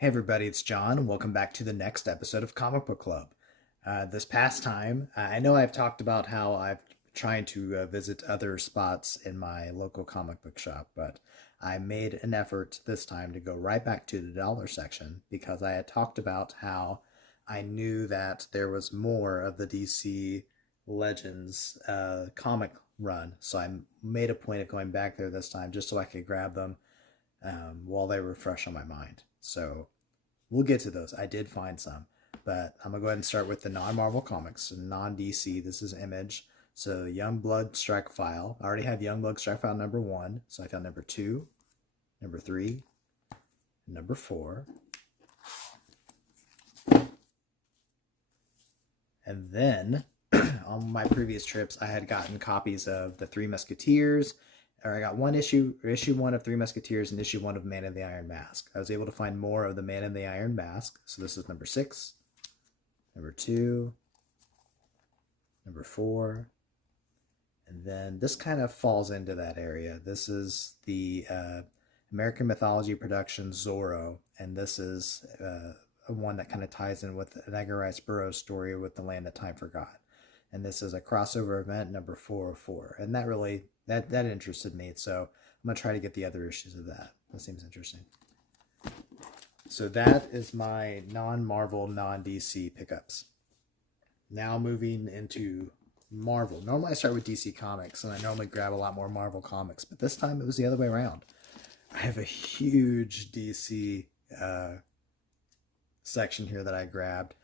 Hey everybody, it's John, and welcome back to the next episode of Comic Book Club. This past time, I know I've talked about how I've trying to visit other spots in my local comic book shop, but I made an effort this time to go right back to the dollar section because I had talked about how I knew that there was more of the DC Legends comic run, so I made a point of going back there this time just so I could grab them while they were fresh on my mind. So we'll get to those. I did find some, but I'm gonna go ahead and start with the non-Marvel comics, non-DC. This is Image. So Youngblood Strike File. I already have Youngblood Strike File number 1, so I found number 2, number 3, number 4, and then on my previous trips, I had gotten copies of the Three Musketeers, or I got issue 1 of Three Musketeers and issue 1 of Man in the Iron Mask. I was able to find more of the Man in the Iron Mask. So this is number 6, number 2, number 4, and then this kind of falls into that area. This is the American Mythology Productions Zorro, and this is one that kind of ties in with an Edgar Rice Burroughs story with The Land That Time Forgot. And this is a crossover event number 404, and that really that interested me, so I'm gonna try to get the other issues of that. That seems interesting. So that is my non-Marvel, non-DC pickups. Now moving into Marvel. Normally I start with DC Comics, and I normally grab a lot more Marvel comics, but this time it was the other way around. I have a huge DC section here that I grabbed,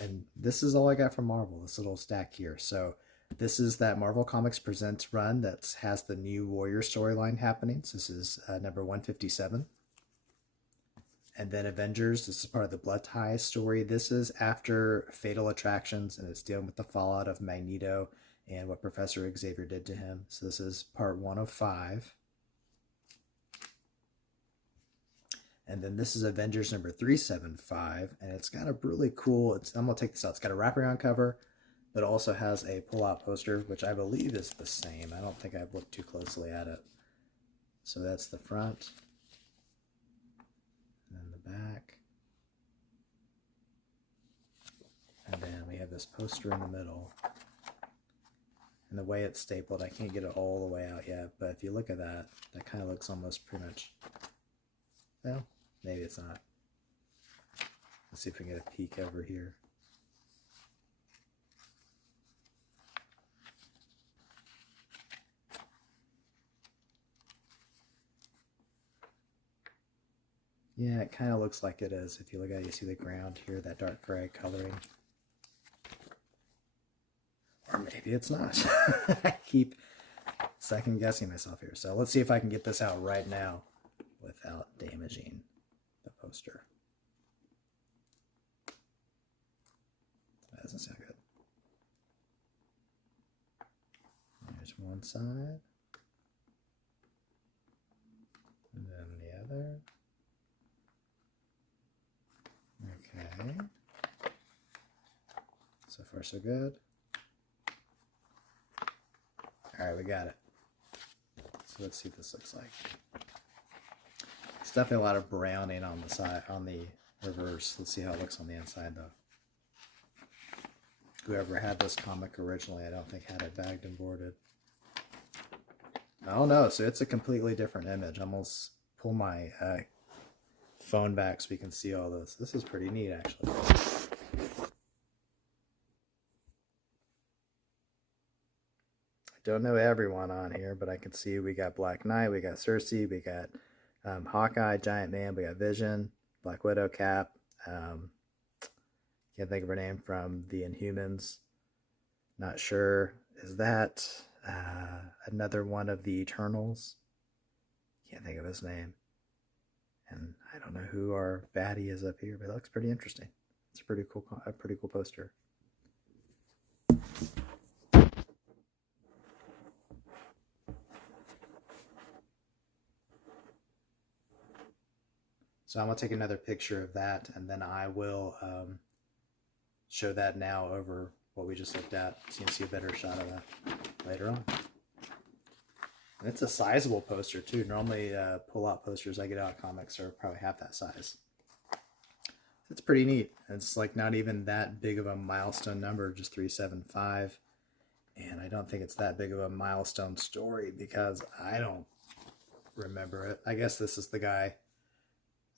and this is all I got from Marvel, this little stack here. So this is that Marvel Comics Presents run that has the new Warrior storyline happening. So this is number 157. And then Avengers, this is part of the Blood Ties story. This is after Fatal Attractions, and it's dealing with the fallout of Magneto and what Professor Xavier did to him. So this is part 105. And then this is Avengers number 375, and it's got a really cool, I'm going to take this out. It's got a wraparound cover, but it also has a pull-out poster, which I believe is the same. I don't think I've looked too closely at it. So that's the front, and then the back. And then we have this poster in the middle. And the way it's stapled, I can't get it all the way out yet, but if you look at that, that kind of looks almost pretty much, well, maybe it's not. Let's see if we can get a peek over here. Yeah, it kind of looks like it is. If you look at it, you see the ground here, that dark gray coloring. Or maybe it's not. I keep second guessing myself here. So let's see if I can get this out right now without damaging the poster. That doesn't sound good. There's one side. And then the other. Okay. So far so good. Alright, we got it. So let's see what this looks like. It's definitely a lot of browning on the side, on the reverse. Let's see how it looks on the inside though. Whoever had this comic originally, I don't think had it bagged and boarded. Oh no, so it's a completely different image. I'm gonna pull my phone back so we can see all this. This is pretty neat actually. Don't know everyone on here, but I can see we got Black Knight, we got Cersei, we got Hawkeye, Giant Man, we got Vision, Black Widow, Cap. Can't think of her name from the Inhumans. Not sure. Is that another one of the Eternals? Can't think of his name. And I don't know who our baddie is up here, but it looks pretty interesting. It's a pretty cool poster. So I'm going to take another picture of that, and then I will show that now over what we just looked at, so you can see a better shot of that later on. And it's a sizable poster too. Normally pull-out posters I get out of comics are probably half that size. It's pretty neat. It's like not even that big of a milestone number, just 375. And I don't think it's that big of a milestone story because I don't remember it. I guess this is the guy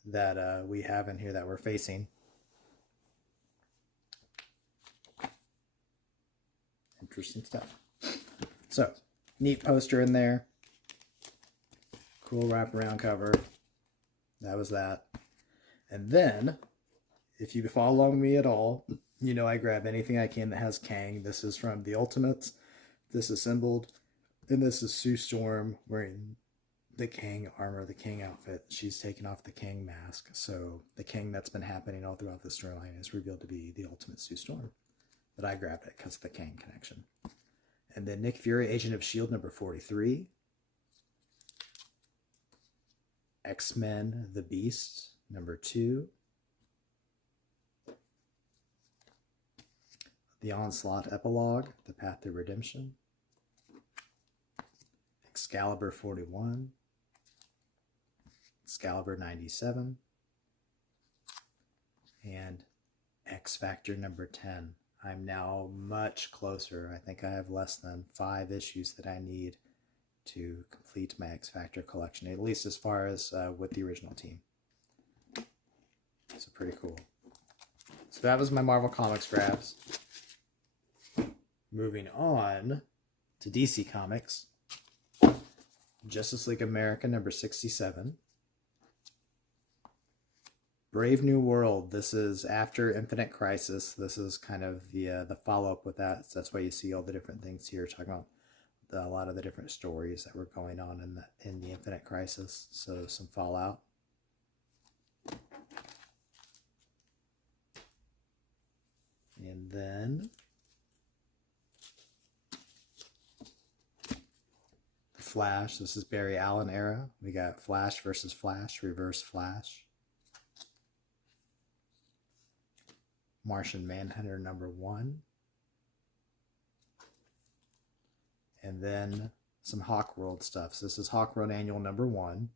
that we have in here that we're facing. Interesting stuff. So, neat poster in there. Cool wraparound cover. That was that. And then, if you follow along me at all, you know I grab anything I can that has Kang. This is from the Ultimates, this assembled, and this is Sue Storm wearing the Kang armor, the Kang outfit. She's taken off the Kang mask. So the Kang that's been happening all throughout the storyline is revealed to be the Ultimate Sue Storm. But I grabbed it because of the Kang connection. And then Nick Fury, Agent of S.H.I.E.L.D. number 43. X-Men The Beast number 2. The Onslaught Epilogue, The Path to Redemption. Excalibur 41. Excalibur 97. And X Factor number 10. I'm now much closer. I think I have less than 5 issues that I need to complete my X Factor collection, at least as far as with the original team. So pretty cool. So that was my Marvel Comics grabs. Moving on to DC Comics. Justice League America number 67. Brave New World. This is after Infinite Crisis. This is kind of the follow-up with that. So that's why you see all the different things here, talking about a lot of the different stories that were going on in the Infinite Crisis. So some fallout. And then Flash. This is Barry Allen era. We got Flash versus Flash, Reverse Flash. Martian Manhunter number 1. And then some Hawkworld stuff. So this is Hawkworld Annual number 1.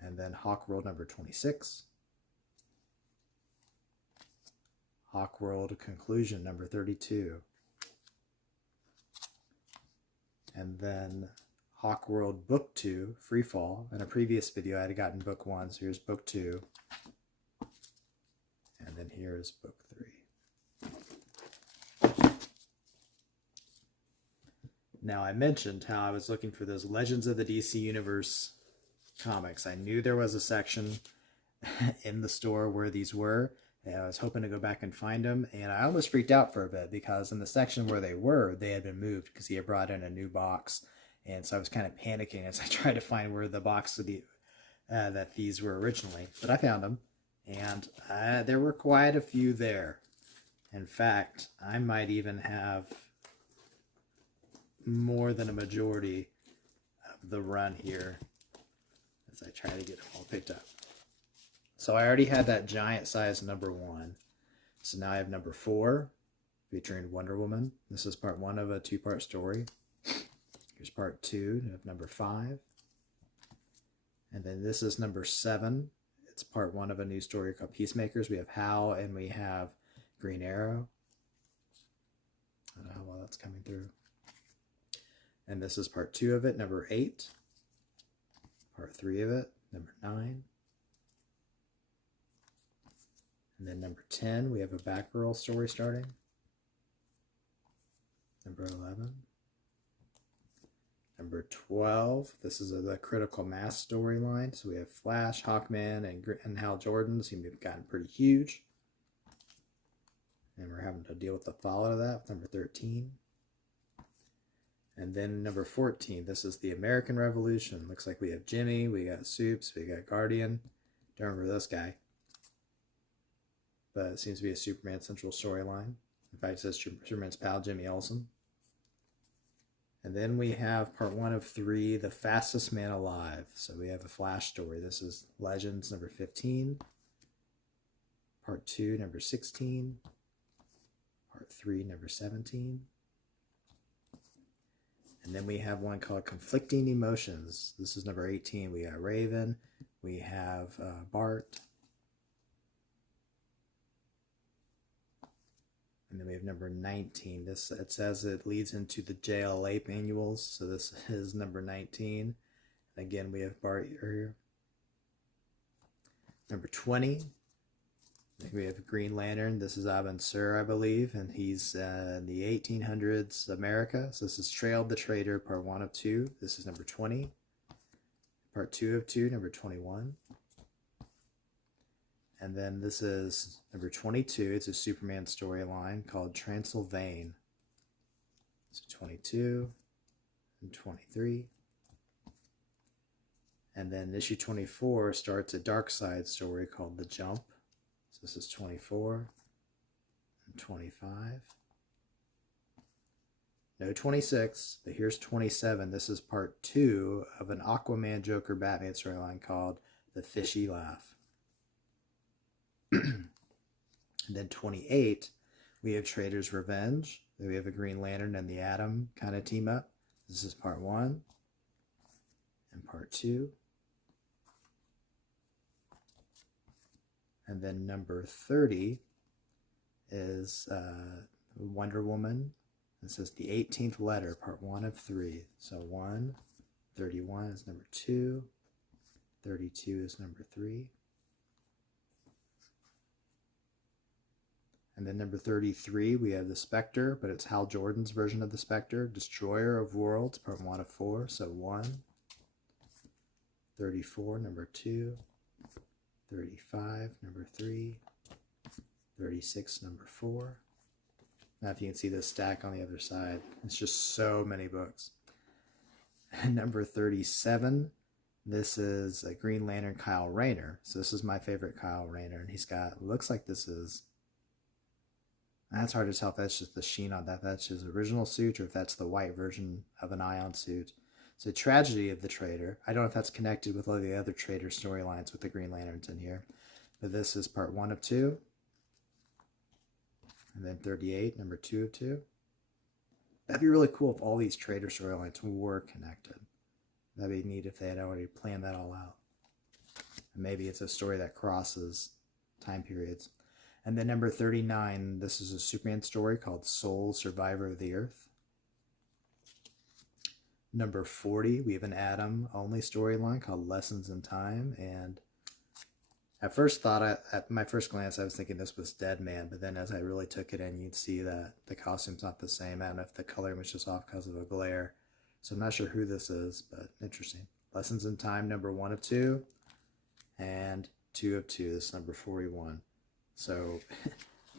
And then Hawkworld number 26. Hawkworld Conclusion number 32. And then Hawkworld Book 2, Freefall. In a previous video, I had gotten Book 1, so here's Book 2. And then here's Book 3. Now, I mentioned how I was looking for those Legends of the DC Universe comics. I knew there was a section in the store where these were, and I was hoping to go back and find them, and I almost freaked out for a bit because in the section where they were, they had been moved because he had brought in a new box, and so I was kind of panicking as I tried to find where the box of that these were originally. But I found them, and there were quite a few there. In fact, I might even have more than a majority of the run here as I try to get them all picked up. So I already had that giant size number 1. So now I have number 4 featuring Wonder Woman. This is part 1 of a 2-part story. Here's part 2 of number 5. And then this is number 7. It's part 1 of a new story called Peacemakers. We have Hal and we have Green Arrow. I don't know how well that's coming through. And this is part 2 of it, number 8. Part 3 of it, number 9. And then number 10, we have a Batgirl story starting. Number 11. Number 12, this is the Critical Mass storyline. So we have Flash, Hawkman, and Hal Jordan seem to have gotten pretty huge. And we're having to deal with the fallout of that with number 13. And then number 14, this is the American Revolution. Looks like we have Jimmy, we got Supes, we got Guardian. Don't remember this guy. But it seems to be a Superman central storyline. In fact, it says Superman's pal, Jimmy Olsen. And then we have part 1 of 3, The Fastest Man Alive. So we have a Flash story. This is Legends number 15. Part 2, number 16. Part 3, number 17. And then we have one called Conflicting Emotions. This is number 18. We got Raven. We have Bart. And then we have number 19. This, it says it leads into the JLA annuals, so this is number 19. And again, we have Bart here. Number 20, we have Green Lantern. This is Abin Sur, I believe, and he's in the 1800s America. So this is Trail of the Traitor, part 1 of 2. This is number 20. Part 2 of 2, number 21. And then this is number 22. It's a Superman storyline called Transylvane. So 22 and 23. And then issue 24 starts a Darkseid story called The Jump. So this is 24 and 25. No 26, but here's 27. This is part 2 of an Aquaman Joker Batman storyline called The Fishy Laugh. And then 28, we have Trader's Revenge. Then we have a Green Lantern and the Atom kind of team up. This is part 1 and part 2. And then number 30 is Wonder Woman. This is the 18th letter, part 1 of 3. So 1, 31 is number 2, 32 is number 3. And then number 33, we have the Spectre, but it's Hal Jordan's version of the Spectre, Destroyer of Worlds, part 1 of 4. So 1, 34, number 2, 35, number 3, 36, number 4. Now if you can see the stack on the other side, it's just so many books. And number 37, this is a Green Lantern Kyle Rayner. So this is my favorite Kyle Rayner, and he's got, looks like this is, that's hard to tell if that's just the sheen on that, that's his original suit, or if that's the white version of an Ion suit. It's a Tragedy of the Traitor. I don't know if that's connected with all the other Traitor storylines with the Green Lanterns in here. But this is part 1 of 2. And then 38, number 2 of 2. That'd be really cool if all these Traitor storylines were connected. That'd be neat if they had already planned that all out. And maybe it's a story that crosses time periods. And then number 39, this is a Superman story called Soul, Survivor of the Earth. Number 40, we have an Atom-only storyline called Lessons in Time. And at first thought, at my first glance, I was thinking this was Dead Man. But then as I really took it in, you'd see that the costume's not the same. I don't know if the coloring was just off because of a glare. So I'm not sure who this is, but interesting. Lessons in Time, number 1 of 2. And 2 of 2, this is number 41. So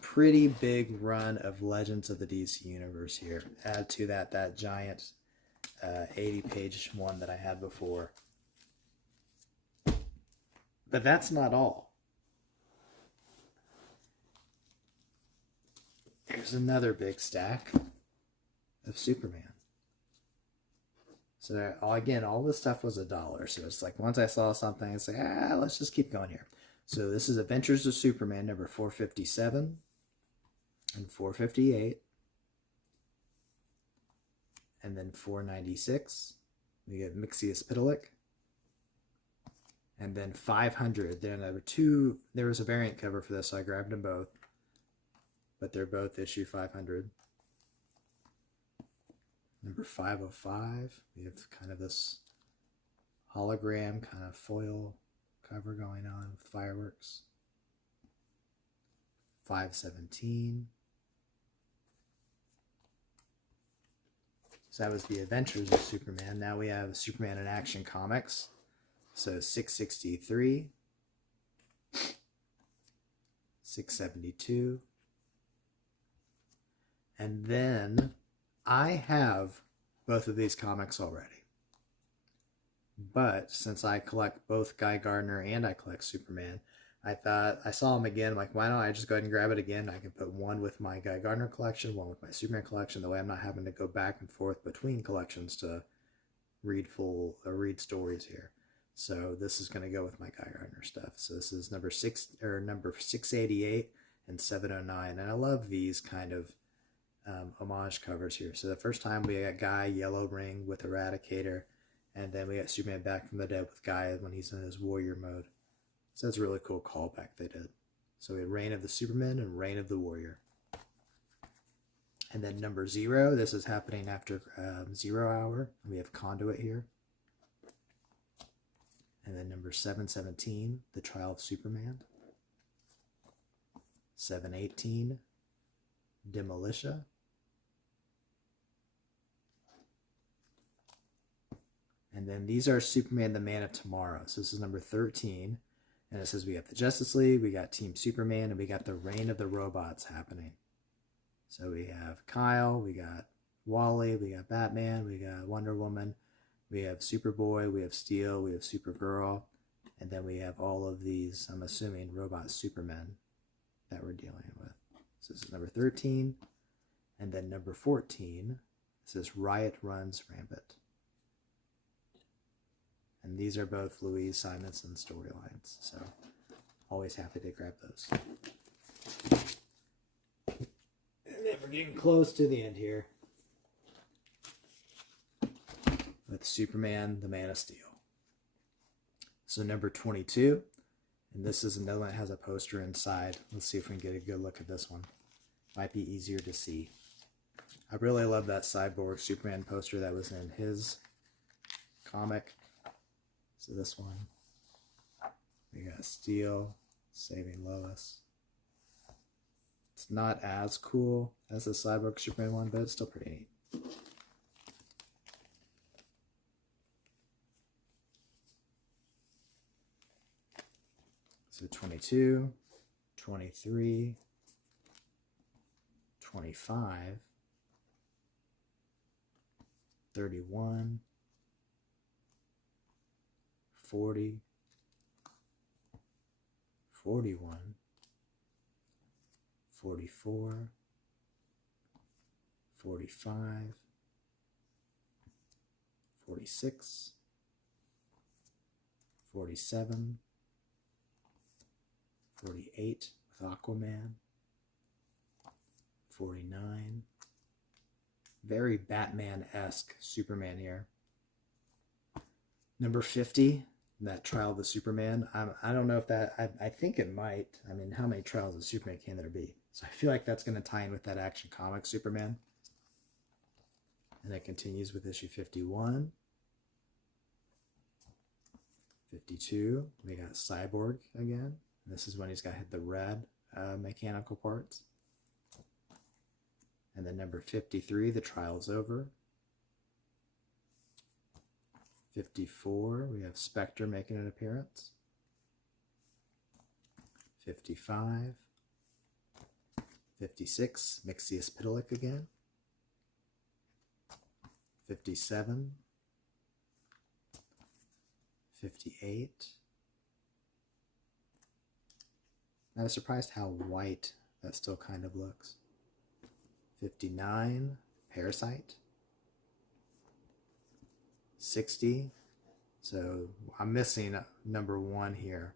pretty big run of Legends of the DC Universe here. Add to that giant 80-page one that I had before. But that's not all. Here's another big stack of Superman. So again, all this stuff was $1. So it's like once I saw something, it's like, let's just keep going here. So this is Adventures of Superman number 457 and 458. And then 496, we get Mxyzptlk. And then 500, then number 2, there was a variant cover for this, so I grabbed them both. But they're both issue 500. Number 505, we have kind of this hologram kind of foil cover going on with fireworks. 517. So that was the Adventures of Superman. Now we have Superman in Action Comics. So 663, 672. And then I have both of these comics already. But since I collect both Guy Gardner and I collect Superman, I thought, I saw them again, like, why don't I just go ahead and grab it again? I can put one with my Guy Gardner collection, one with my Superman collection. That way I'm not having to go back and forth between collections to read stories here. So this is going to go with my Guy Gardner stuff. So this is number 688 and 709. And I love these kind of homage covers here. So the first time we got Guy Yellow Ring with Eradicator. And then we got Superman Back from the Dead with Guy when he's in his warrior mode. So that's a really cool callback they did. So we had Reign of the Superman and Reign of the Warrior. And then number 0, this is happening after 0 hour. We have Conduit here. And then number 717, The Trial of Superman. 718, Demolitia. And then these are Superman, the Man of Tomorrow. So this is number 13. And it says we got the Justice League, we got Team Superman, and we got the Reign of the Robots happening. So we have Kyle, we got Wally, we got Batman, we got Wonder Woman, we have Superboy, we have Steel, we have Supergirl, and then we have all of these, I'm assuming, robot Supermen that we're dealing with. So this is number 13. And then number 14, it says Riot Runs Rampant. And these are both Louise Simonson storylines, so always happy to grab those. And then we're getting close to the end here with Superman, the Man of Steel. So number 22, and this is another one that has a poster inside. Let's see if we can get a good look at this one. Might be easier to see. I really love that Cyborg Superman poster that was in his comic. So this one, we got Steel saving Lois. It's not as cool as the Cyborg Superman one, but it's still pretty neat. So 22, 23, 25, 31, 40, 41, 44, 45, 46, 47, 48 with Aquaman, 49, very Batman-esque Superman here. Number 50, that Trial of the Superman. I don't know if that, I think it might. I mean, how many Trials of Superman can there be? So I feel like that's going to tie in with that Action Comics Superman. And that continues with issue 51. 52, we got Cyborg again. And this is when he's got hit the red mechanical parts. And then number 53, the trial's over. 54, we have Spectre making an appearance. 55. 56, Mxyzptlk again. 57. 58. I was surprised how white that still kind of looks. 59, Parasite. 60, so I'm missing number 1 here.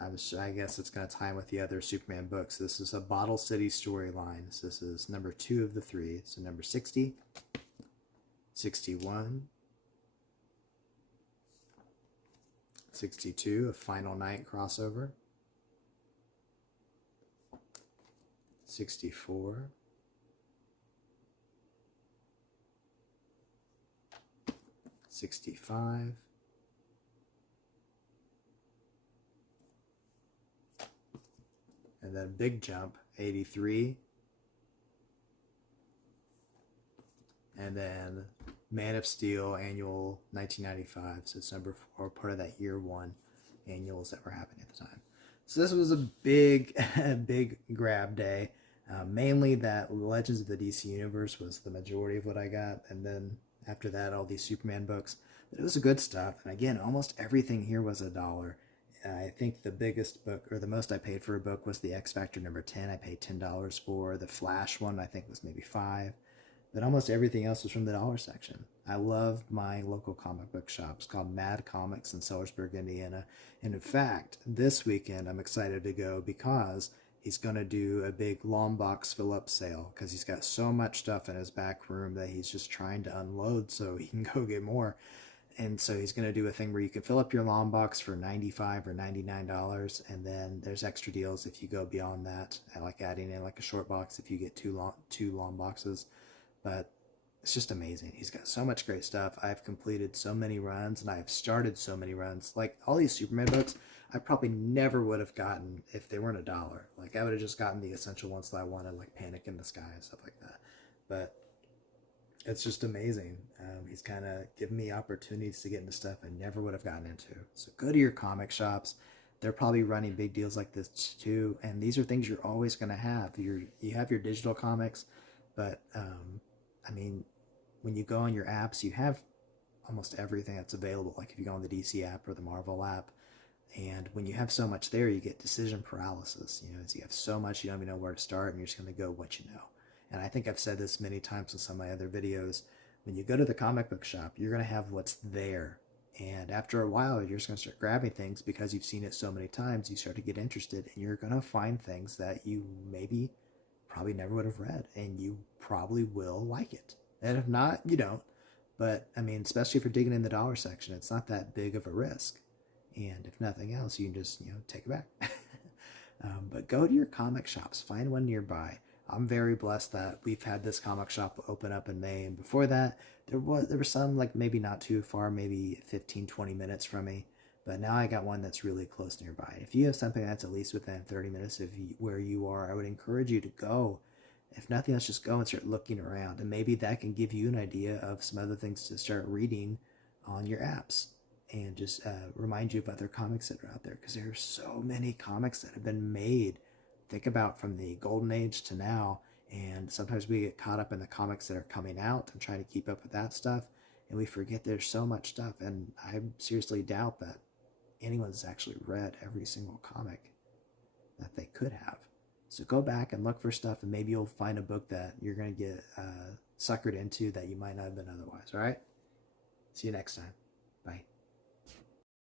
I guess it's going to tie in with the other Superman books. This is a Bottle City storyline. So this is number 2 of the 3. So number 60, 61, 62, a Final Night crossover. 64, 65, 'and then big jump, 83, and then Man of Steel annual 1995. So it's number 4, part of that year 1 annuals that were happening at the time. So this was a big, big grab day. Mainly that Legends of the DC Universe was the majority of what I got, and then after that, all these Superman books. But it was good stuff. And again, almost everything here was $1. I think the biggest book, or the most I paid for a book, was the X Factor number 10. I paid $10 for. The Flash one, I think, was maybe $5. But almost everything else was from the dollar section. I love my local comic book shop. It's called Mad Comics in Sellersburg, Indiana. And in fact, this weekend, I'm excited to go because he's going to do a big long box fill-up sale because he's got so much stuff in his back room that he's just trying to unload so he can go get more. And so he's going to do a thing where you can fill up your long box for $95 or $99, and then there's extra deals if you go beyond that, like adding in like a short box if you get two long boxes. But it's just amazing. He's got so much great stuff. I've completed so many runs, and I've started so many runs. Like all these Superman books, I probably never would have gotten if they weren't $1. Like I would have just gotten the essential ones that I wanted, like Panic in the Sky and stuff like that. But it's just amazing. He's kind of given me opportunities to get into stuff I never would have gotten into. So go to your comic shops. They're probably running big deals like this too. And these are things you're always going to have. You have your digital comics, but I mean, when you go on your apps, you have almost everything that's available. Like if you go on the DC app or the Marvel app, and when you have so much there, you get decision paralysis. You know, you have so much you don't even know where to start, and you're just going to go what you know. And I think I've said this many times in some of my other videos. When you go to the comic book shop, you're going to have what's there. And after a while, you're just going to start grabbing things because you've seen it so many times. You start to get interested, and you're going to find things that you maybe probably never would have read, and you probably will like it. And if not, you don't. But I mean, especially if you're digging in the dollar section, it's not that big of a risk. And if nothing else, you can just, take it back. But go to your comic shops, find one nearby. I'm very blessed that we've had this comic shop open up in May, and before that there were some, like, maybe not too far, maybe 15-20 minutes from me, but now I got one that's really close nearby. If you have something that's at least within 30 minutes of where you are, I would encourage you to go. If nothing else, just go and start looking around, and maybe that can give you an idea of some other things to start reading on your apps, and just remind you of other comics that are out there, because there are so many comics that have been made. Think about from the golden age to now, and sometimes we get caught up in the comics that are coming out and trying to keep up with that stuff, and we forget there's so much stuff. And I seriously doubt that anyone's actually read every single comic that they could have. So go back and look for stuff, and maybe you'll find a book that you're going to get suckered into that you might not have been otherwise. All right, see you next time. Bye.